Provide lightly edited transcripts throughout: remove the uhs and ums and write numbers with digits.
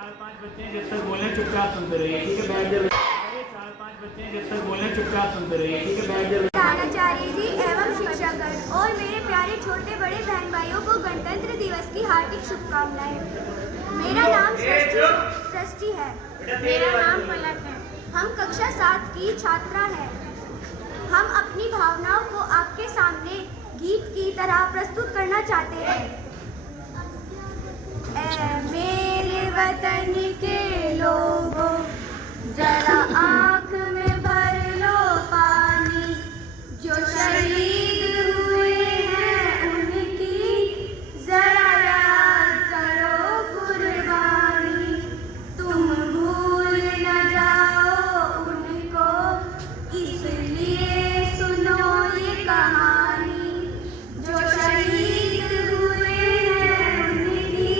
4-5 बच्चे हैं, जब तक बोले चुपचाप सुनते रहिए, ठीक है? बैठ जाइए। 4-5 बच्चे हैं, जब तक बोले चुपचाप सुनते रहिए, ठीक है? बैठ जाइए। प्रधानाचार्य जी एवं शिक्षकगण और मेरे प्यारे छोटे बड़े बहन भाइयों को गणतंत्र दिवस की हार्दिक शुभकामनाएं। मेरा नाम सृष्टि है। मेरा नाम पलक है। हम कक्षा 7 की छात्रा हैं। हम अपनी भावनाओं को आपके सामने गीत की तरह प्रस्तुत करना चाहते हैं। ऐ मेरे वतन के लोगों, जरा आँख में भर लो पानी, जो शहीद हुए हैं उनकी जरा याद करो कुर्बानी। तुम भूल न जाओ उनको, इसलिए सुनो ये कहानी, जो शहीद हुए हैं उनकी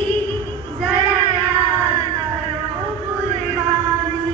जरा याद करो कुर्बानी।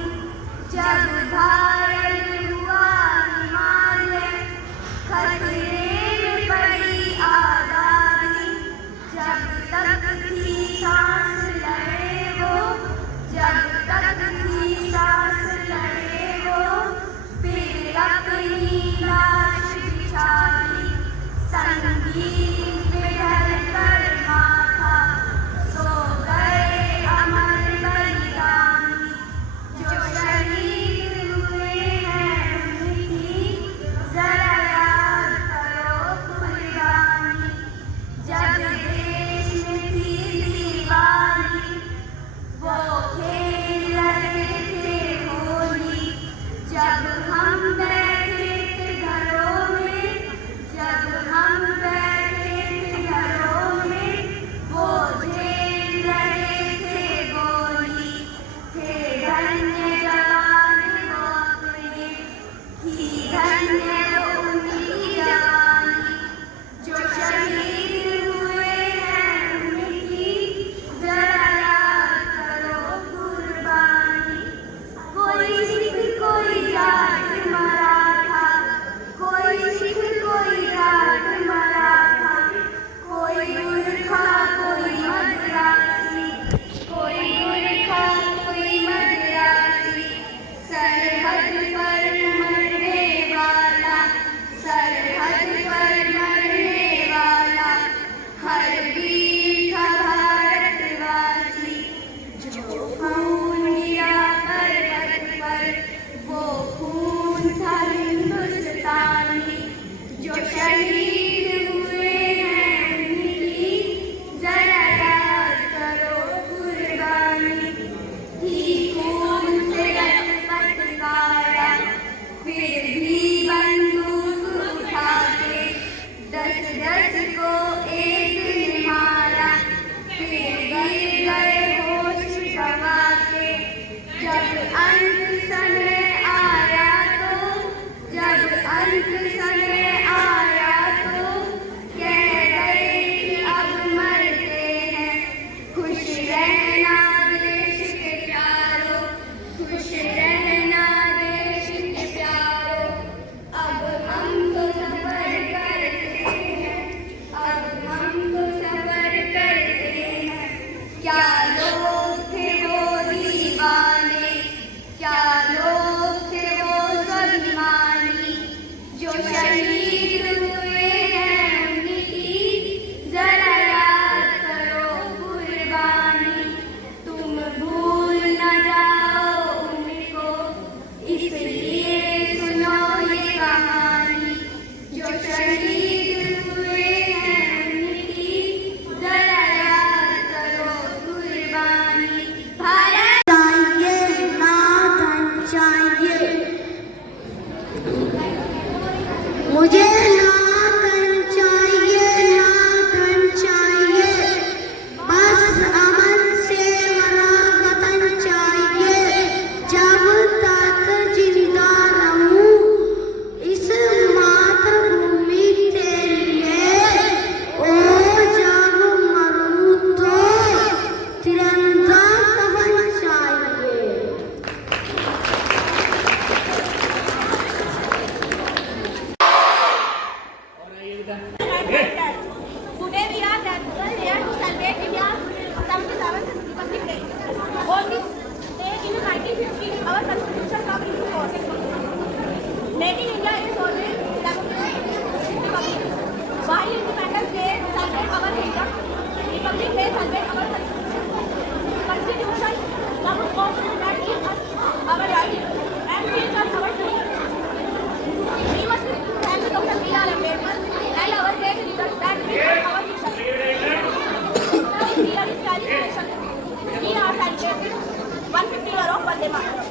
वंदे मातरम।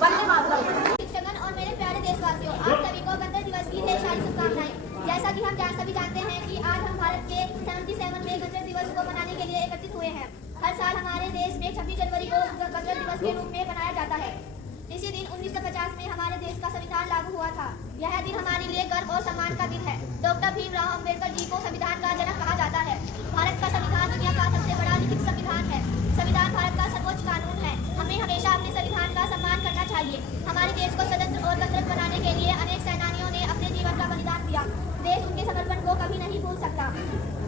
वंदे मातरम। शिक्षकगण और मेरे प्यारे देशवासियों, आप सभी को गणतंत्र दिवस की ढेर सारी शुभकामनाएं। जैसा कि हम सभी जानते हैं कि आज हम भारत के 77वें गणतंत्र दिवस को मनाने के लिए एकत्रित हुए हैं। हर साल हमारे देश में 26 जनवरी को गणतंत्र दिवस के रूप में मनाया जाता है। इसी दिन 1950 में हमारे देश का संविधान लागू हुआ था। यह दिन हमारे लिए गर्व और सम्मान का दिन है। डॉक्टर भीमराव अम्बेडकर जी को संविधान का जनक कहा जाता है। भारत का संविधान दुनिया का सबसे बड़ा लिखित संविधान है। संविधान भारत का सर्वोच्च कानून है। हमें हमेशा अपने संविधान का सम्मान करना चाहिए। हमारे देश को स्वतंत्र और गणतंत्र बनाने के लिए अनेक सेनानियों ने अपने जीवन का बलिदान दिया। देश उनके समर्पण को कभी नहीं भूल सकता।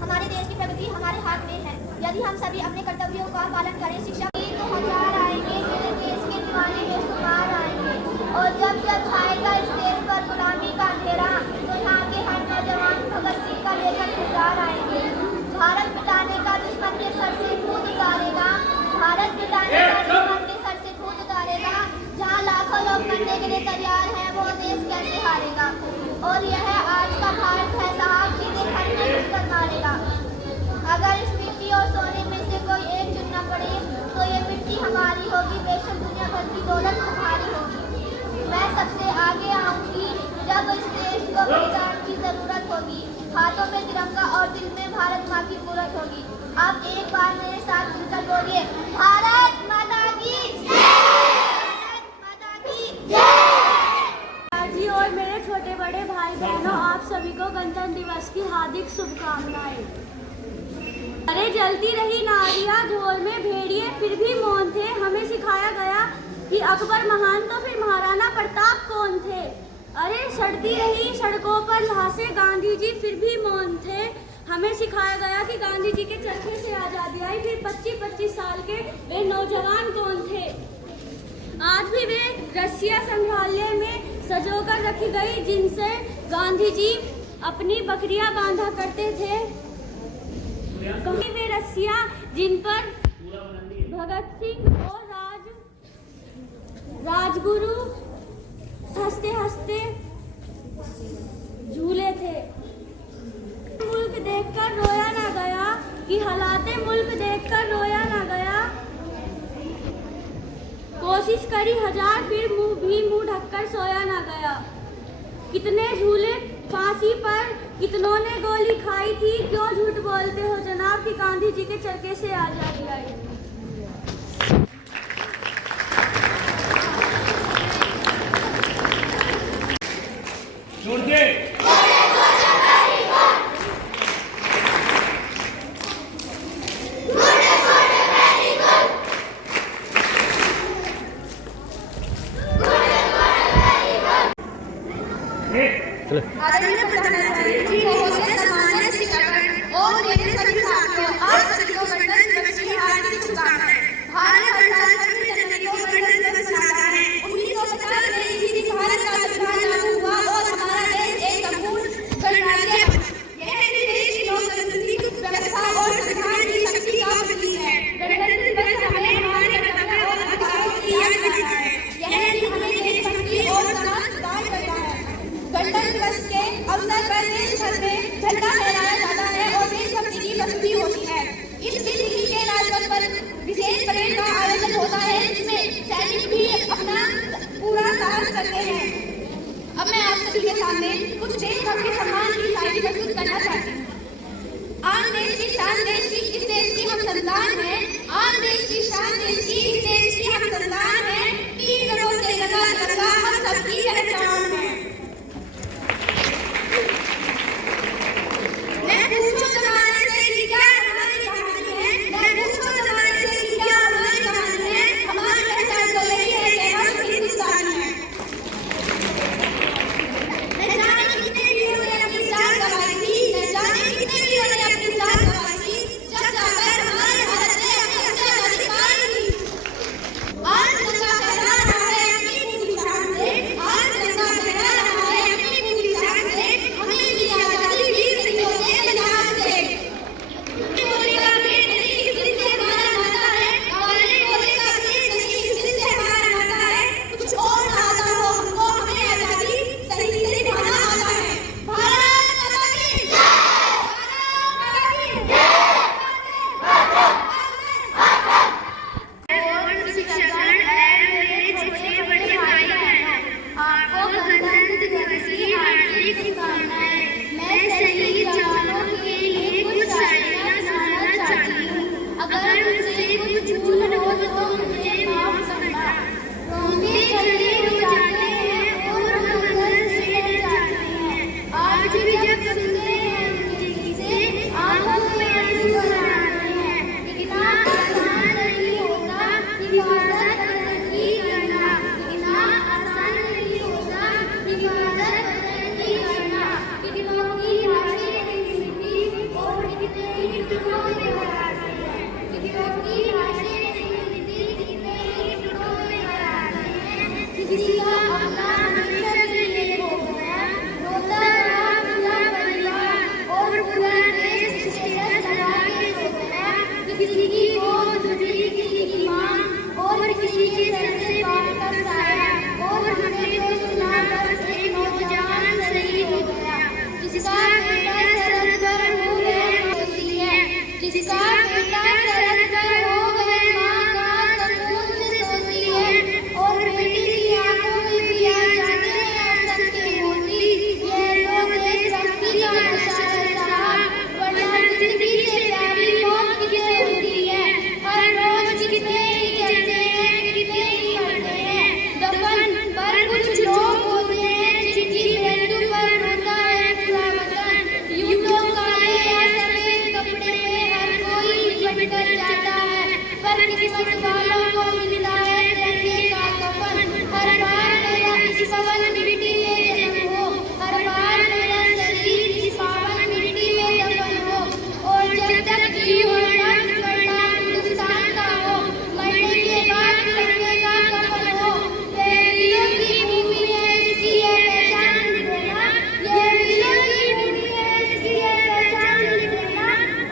हमारे देश की प्रगति हमारे हाथ में है। यदि हम सभी अपने कर्तव्यों का पालन करें, शिक्षा तो हजार आएंगे, मेरे देश के दीवाने बेशुमार आएंगे। और जब जब छाएगा इस देश पर गुलामी का अंधेरा, तो यहाँ के हर नौजवान भगत सिंह का लेकर किरदार आएंगे। भारत मिटाने का दुश्मन के सर से खून उतारेगा। भारत मिटाने का दुश्मन के सर से खून उतारेगा। जहाँ लाखों लोग मरने के लिए तैयार हैं, वो देश कैसे हारेगा। और यह आज का भारत है साहब, सीधे घर में घुसकर मारेगा। अगर इस मिट्टी और सोने में से कोई एक चुनना पड़े, तो ये मिट्टी हमारी होगी, बेशक दुनिया भर की दौलत तुम्हारी होगी। मैं सबसे आगे आऊंगी जब इस देश को बलिदान की जरूरत होगी। हाथों में तिरंगा और दिल में भारत माँ की मूरत होगी। आप एक बार मेरे साथ मिलकर बोलिए, भारत माता की जय! भारत माता की जय! जी और मेरे छोटे बड़े भाई बहनों, आप सभी को गणतंत्र दिवस की हार्दिक शुभकामनाएं। अरे जलती रही नारियां झोल में भेड़िए फिर भी मौन थे। हमें सिखाया गया कि अकबर महान तो फिर महाराणा प्रताप कौन थे। अरे सड़ती रही सड़कों पर लाशें, गांधी जी फिर भी मौन थे। हमें सिखाया गया कि गांधी जी के चरखे से आज़ादी आई, फिर 25-25 साल के वे नौजवान कौन थे। आज भी वे रस्सियां संग्रहालय में सजोकर रखी गई, जिनसे गांधी जी अपनी बकरियां बांधा करते थे। कहीं वे रस्सियां जिन पर भगत सिंह और राजगुरु हंसते हंसते झूले थे। मुल्क देखकर रोया ना गया, कि हालाते मुल्क देखकर रोया ना गया। कोशिश करी हजार फिर मुंह ढककर सोया ना गया। कितने झूले फांसी पर, कितनों ने गोली खाई थी। क्यों झूठ बोलते हो जनाब कि गांधी जी के चरखे से आजादी आई। आदरणीय प्रधानमंत्री जी, सम्मानित शिक्षकगण और मेरे सभी साथियों, आप सभी को गणतंत्र दिवस की हार्दिक मस्जिद वालों को मिलता है तिरंगे का कफन। हर बार मेरा इस पवन मिट्टी में जन्म हो, हर बार मेरा शरीर इस पावन मिट्टी में दफन हो। और जब तक जी हो वक्त करता हिंदुस्तान का हो, मरने के बाद तिरंगे का कफन हो। ये वीरों की भूमि है, इसकी ये पहचान देना। ये वीरों की भूमि है, इसकी ये पहचान देना।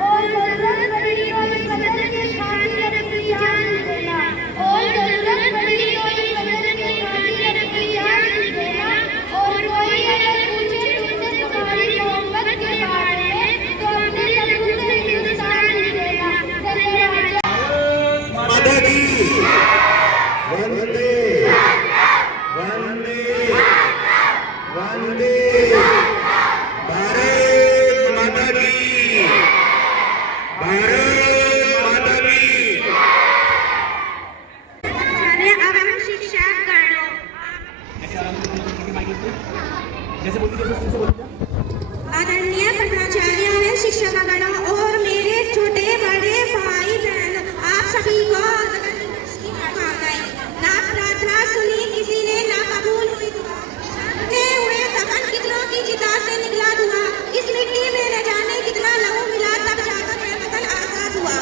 और जरूरत पड़ी तो इस वतन के खातिर अपनी जान देना। और जरूरत पड़ी तो इस वतन के खातिर अपनी जान देना। और कोई अगर पूछे तुमसे तुम्हारी मोहब्बत के बारे में, तो अपने लबों से हिंदुस्तान देना। धन्यवाद। माता की वंदे वंदे वंदे भारत माता की, भारत माता की। अब हम शिक्षा करो। जैसे बोलती है आदरणीय प्रधानाचार्य है, शिक्षकगणों और मेरे छोटे बड़े भाई बहन, आप सभी को ना प्रार्थना सुनी किसी ने, ना कबूल हुई हुए दफन कितनों की चिता से निकला धुआं। इस मिट्टी में न जाने कितना लहू मिला, तब जाकर यह वतन आजाद हुआ।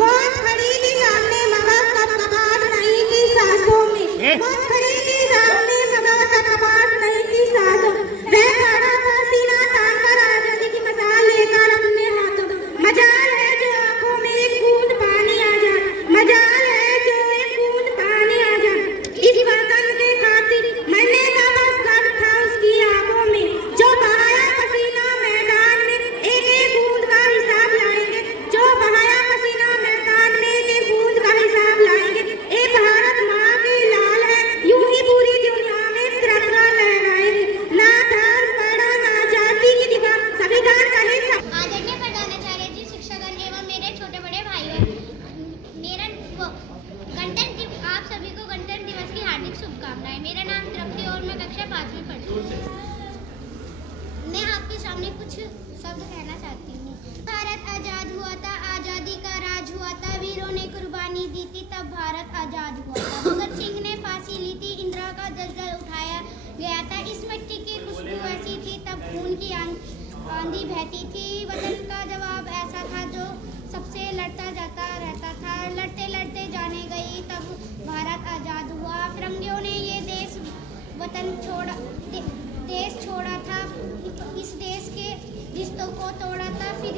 मौत खड़ी थी सामने मगर कब कपाट नहीं थी सांसों में। मौत खड़ी थी सामने मगर कब कपाट नहीं थी सांसों में। वह खड़ा था सीना तान कर आजादी की मशाल लेकर अपने हाथों। मजाल है जो आंखों में एक बूंद पानी आ जाए, मजाल है जो एक बूंद पानी आ जाए। इस वतन के खातिर मरने का बस गर्व था उसकी आंखों में। जो बहाया पसीना मैदान में, एक एक बूंद का हिसाब लाएंगे। जो बहाया पसीना मैदान में, एक एक बूंद का हिसाब लाएंगे। ए भारत माँ की लाल है, यूं ही पूरी दुनिया में तिरंगा लहराएंगे। ना धर्म बड़ा ना जाति की दीवार, संविधान का ही आदरणीय प्रधानाचार्य जी, शिक्षकगण एवं मेरे छोटे बड़े भाइयों, मेरा आप सभी को गणतंत्र दिवस की हार्दिक शुभकामनाएं। मेरा नाम तृप्ति और मैं कक्षा 5 में पढ़ती हूँ। मैं आपके सामने कुछ शब्द कहना चाहती हूँ। भारत आजाद हुआ था, आजादी का राज हुआ था, वीरों ने कुर्बानी दी थी, तब भारत आजाद हुआ था। भगत सिंह ने फांसी ली थी, इंदिरा का जलजल उठाया गया था। इस मिट्टी की खुशबू ऐसी थी, तब खून की आंधी बहती थी। वतन का जवाब ऐसा था जो सबसे लड़ता जाता रहता था। लड़ते लड़ते जाने गई, तब भारत आजाद हुआ। फिरंगियों ने ये देश वतन छोड़ा, देश छोड़ा था, इस देश के रिश्तों को तोड़ा था। फिर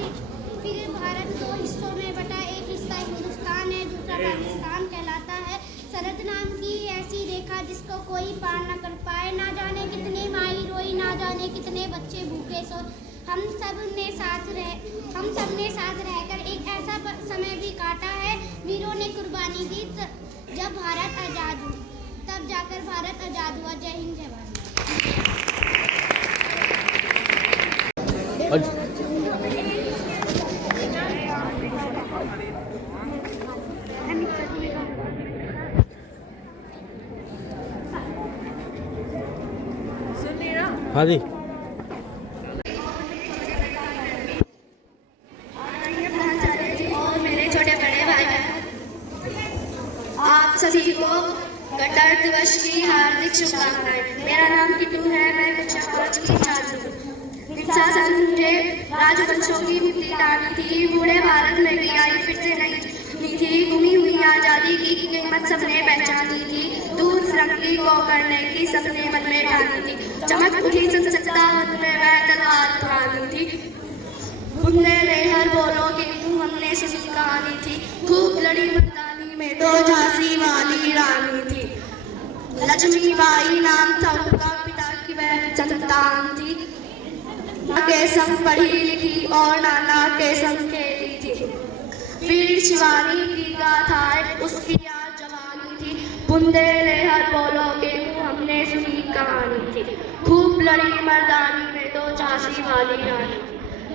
भारत दो हिस्सों में बटा, एक हिस्सा हिंदुस्तान है, दूसरा पाकिस्तान कहलाता है। सरहद नाम की ऐसी रेखा जिसको कोई पार न कर पाए। ना जाने कितनी माई रोई, ना जाने कितने बच्चे भूखे सो। हम सब ने साथ रहकर एक ऐसा समय भी काटा है। वीरों ने कुर्बानी दी, जब भारत आजाद हुआ, तब जाकर भारत आजाद हुआ। जय हिंद, जय भारत। हाँ जी। और मेरे छोटे बड़े भाई बहन, आप सभी को गणतंत्र दिवस की हार्दिक शुभकामनाएं। मेरा नाम किट्टू है, मैं कक्षा 5 की छात्र हूँ। शिक्षा संघे राजवंशों की मुक्ति लानी थी, बूढ़े भारत में भी आई फिर से नहीं थी। गुमी हुई आजादी की कीमत सबने पहचानी थी, दूर फिरंगी को करने की सबने मन में ठानी थी। चमक उठी सत्ता हाथ में वह तलवार उठानी थी। बुंदेले हर बोलो की हमने सुनी कहानी थी, खूब लड़ी मर्दानी में तो झांसी वाली रानी थी। लक्ष्मीबाई नाम था उनका, पिता की वह संतान थी। माँ के संग पढ़ी लिखी और नाना के संग खेली थी। वीर शिवानी की गाथाएं उसकी याद जवानी थी। बुंदेले हर बोलो के हमने सुनी कहानी थी, खूब लड़ी मर्दानी में तो झांसी वाली रानी।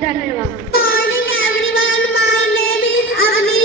धन्यवाद। Good morning everyone, my name is Avni